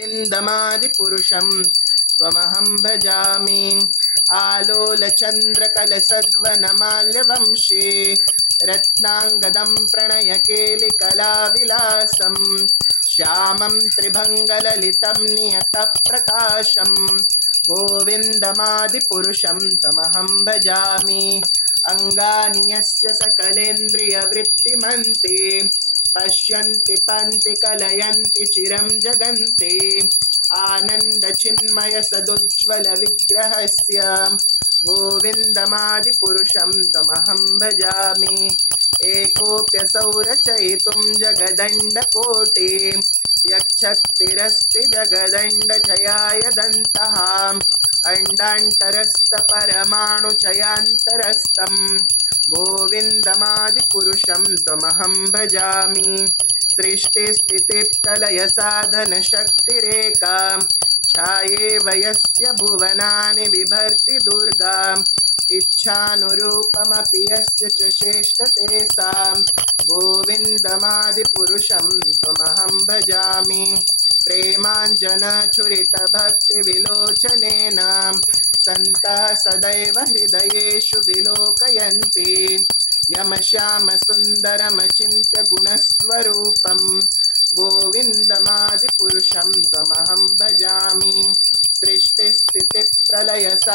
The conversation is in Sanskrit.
गोविन्दमादिपुरुषं त्वमहं भजामि। आलोलचन्द्रकलसद्वनमाल्यवंशे रत्नाङ्गदं प्रणयकेलिकलाविलासं श्यामं त्रिभङ्गललितं नियतप्रकाशं गोविन्दमादिपुरुषं तमहं भजामि। अङ्गानि यस्य सकलेन्द्रियवृत्तिमन्ते पश्यन्ति पन्ति कलयन्ति चिरं जगन्ते आनन्दचिन्मय सदुज्ज्वल विग्रहस्य गोविन्दमादिपुरुषं तमहं भजामि। एकोऽप्यसौ रचयितुं जगदण्डकोटे यच्छक्तिरस्ति जगदण्डचयाय दन्तः अण्डान्तरस्थपरमाणुचयान्तरस्थं गोविन्दमादिपुरुषं त्वमहं भजामि। सृष्टिस्थितिप्रलयसाधनशक्तिरेका छायेव यस्य भुवनानि बिभर्ति दुर्गा इच्छानुरूपमपि यस्य च चेष्टते सा गोविन्दमादिपुरुषं त्वमहं भजामि। प्रेमाञ्जनछुरितभक्तिविलोचनेन सन्तः सदैव हृदयेषु विलोकयन्ति यमश्यामसुन्दरमचिन्त्य गुणस्वरूपं गोविन्दमादिपुरुषं त्वमहं भजामि। सृष्टिस्थितिप्रलय